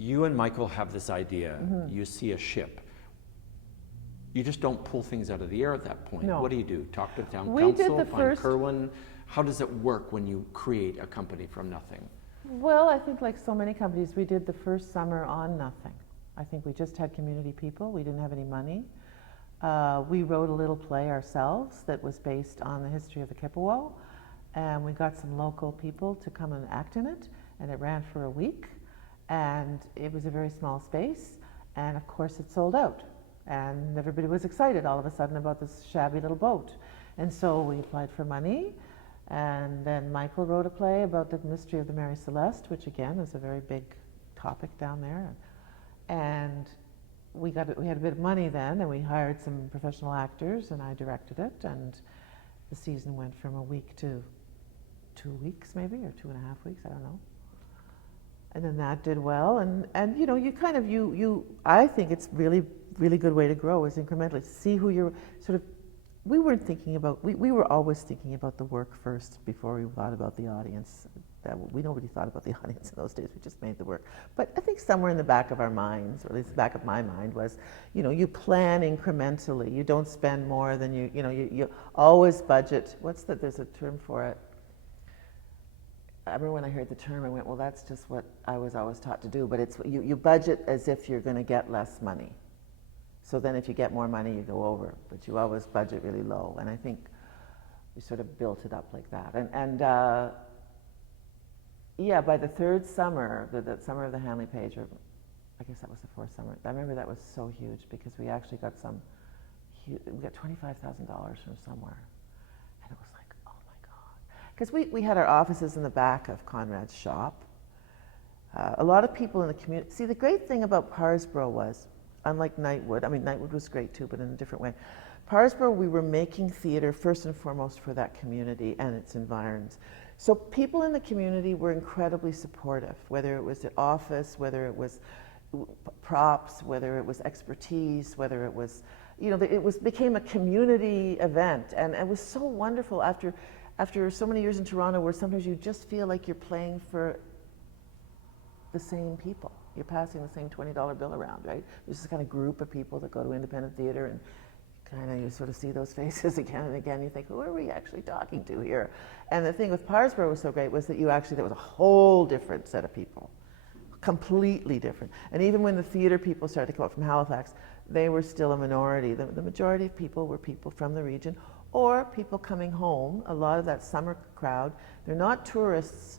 you and Michael have this idea. You see a ship. You just don't pull things out of the air at that point. No. What do? Talk to the town We did council, the find first- Kerwin? How does it work when you create a company from nothing? Well, I think like so many companies, we did the first summer on nothing. I think we just had community people. We didn't have any money. We wrote a little play ourselves that was based on the history of the Kippawa, and we got some local people to come and act in it, and it ran for a week, and it was a very small space, and of course it sold out, and everybody was excited all of a sudden about this shabby little boat, and so we applied for money, and then Michael wrote a play about the mystery of the Mary Celeste, which again is a very big topic down there, and we had a bit of money then, and we hired some professional actors, and I directed it, and the season went from a week to 2 weeks maybe, or 2.5 weeks, I don't know. And then that did well, and you know, you kind of, I think it's really good way to grow is incrementally. See who you're sort of, we weren't thinking about, we were always thinking about the work first before we thought about the audience. Nobody thought about the audience in those days, we just made the work. But I think somewhere in the back of our minds, or at least the back of my mind was, you know, you plan incrementally. You don't spend more than you always budget. There's a term for it. I remember when I heard the term, I went, well, that's just what I was always taught to do, but it's, you budget as if you're gonna get less money. So then if you get more money, you go over, but you always budget really low. And I think we sort of built it up like that. Yeah, by the third summer, the summer of the Hanley Page, or I guess that was the fourth summer, I remember that was so huge because we actually got we got $25,000 from somewhere. And it was like, oh my God. Because we had our offices in the back of Conrad's shop. A lot of people in the community, see the great thing about Parsboro was, unlike Knightwood, I mean Knightwood was great too, but in a different way. Parsboro, we were making theater first and foremost for that community and its environs. So people in the community were incredibly supportive, whether it was the office, whether it was props, whether it was expertise, whether it was, you know, it became a community event, and it was so wonderful after so many years in Toronto where sometimes you just feel like you're playing for the same people. You're passing the same $20 bill around, right? There's this kind of group of people that go to independent theater, and you sort of see those faces again and again. You think, who are we actually talking to here? And the thing with Parsboro was so great was that there was a whole different set of people, completely different. And even when the theater people started to come up from Halifax, they were still a minority. The majority of people were people from the region or people coming home. A lot of that summer crowd, they're not tourists,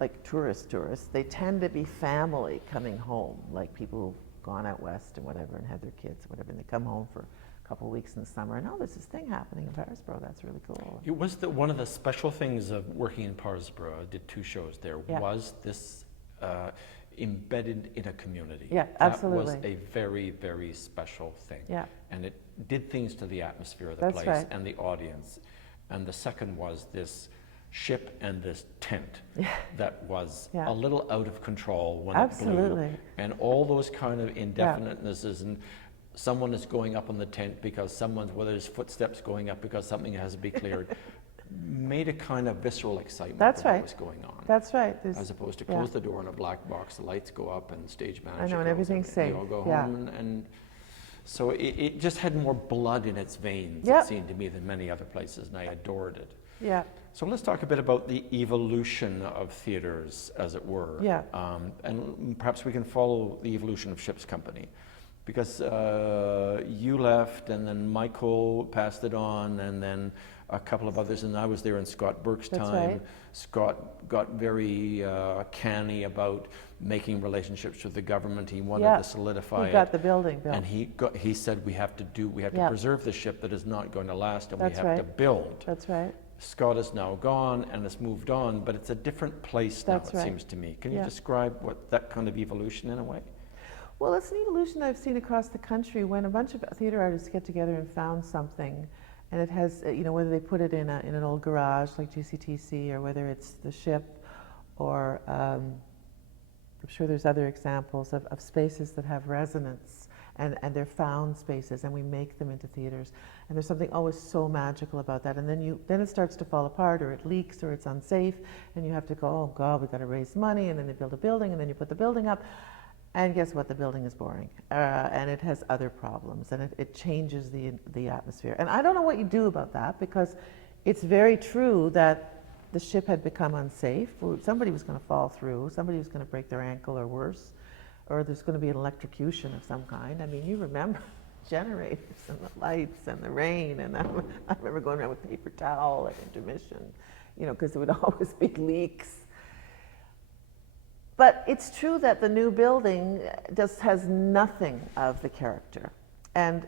like tourists. They tend to be family coming home, like people who've gone out west and whatever and had their kids, whatever, and they come home for a couple of weeks in the summer, and there's this thing happening in Parsboro, that's really cool. It was one of the special things of working in Parsboro, I did 2 shows there, was this embedded in a community. Yeah, absolutely. That was a very, very special thing. Yeah. And it did things to the atmosphere of the place and the audience. And the second was this ship and this tent that was a little out of control when it blew. And all those kind of indefinitenesses, and someone is going up on the tent because whether there's footsteps going up because something has to be cleared, made a kind of visceral excitement of what was going on. That's right. As opposed to close the door in a black box, the lights go up and the stage manager I know, and everything's safe. You all go home, and so it just had more blood in its veins, it seemed to me, than many other places, and I adored it. Yeah. So let's talk a bit about the evolution of theaters, as it were. Yeah. And perhaps we can follow the evolution of Ship's Company. Because you left, and then Michael passed it on, and then a couple of others, and I was there in Scott Burke's time. Scott got very canny about making relationships with the government. He wanted to solidify it. He got the building built. And he said we have to preserve the ship that is not going to last, and we have to build. That's right. Scott is now gone and has moved on, but it's a different place now, it seems to me. Can you describe what that kind of evolution in a way? Well, it's an evolution I've seen across the country when a bunch of theater artists get together and found something, and it has, you know, whether they put it in an old garage like GCTC, or whether it's the ship, or I'm sure there's other examples of spaces that have resonance, and they're found spaces, and we make them into theaters. And there's something always so magical about that. And then it starts to fall apart, or it leaks, or it's unsafe, and you have to go, oh God, we've got to raise money, and then they build a building, and then you put the building up. And guess what? The building is boring, and it has other problems, and it changes the atmosphere. And I don't know what you do about that, because it's very true that the ship had become unsafe. Somebody was going to fall through. Somebody was going to break their ankle or worse, or there's going to be an electrocution of some kind. I mean, you remember generators and the lights and the rain, and I remember going around with paper towel at intermission, you know, because there would always be leaks. But it's true that the new building just has nothing of the character. And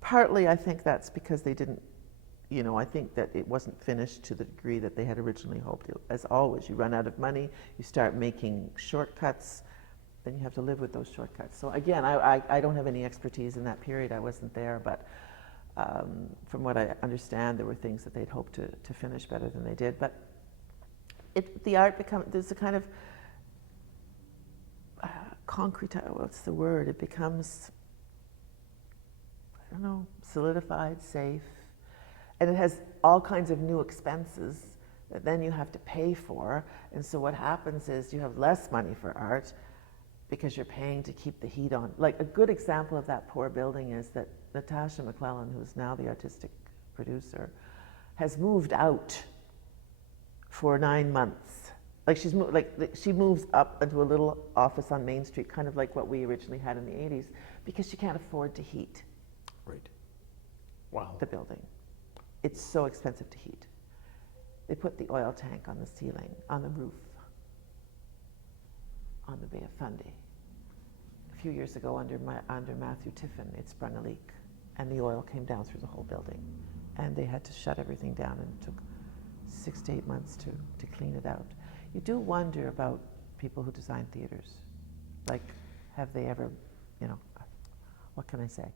partly I think that's because they didn't, you know, I think that it wasn't finished to the degree that they had originally hoped. As always, you run out of money, you start making shortcuts, then you have to live with those shortcuts. So again, I don't have any expertise in that period. I wasn't there, but from what I understand, there were things that they'd hoped to finish better than they did. But the art there's a kind of concrete, what's the word? It becomes, I don't know, solidified, safe. And it has all kinds of new expenses that then you have to pay for. And so what happens is you have less money for art because you're paying to keep the heat on. Like a good example of that poor building is that Natasha McClellan, who's now the artistic producer, has moved out for 9 months. Like she moves up into a little office on Main Street, kind of like what we originally had in the 80s, because she can't afford to heat. Right. Wow. The building. It's so expensive to heat. They put the oil tank on the ceiling, on the roof, on the Bay of Fundy. A few years ago, under Matthew Tiffin, it sprung a leak, and the oil came down through the whole building, and they had to shut everything down, and it took 6 to 8 months to clean it out. You do wonder about people who design theaters. Like, have they ever, you know, what can I say?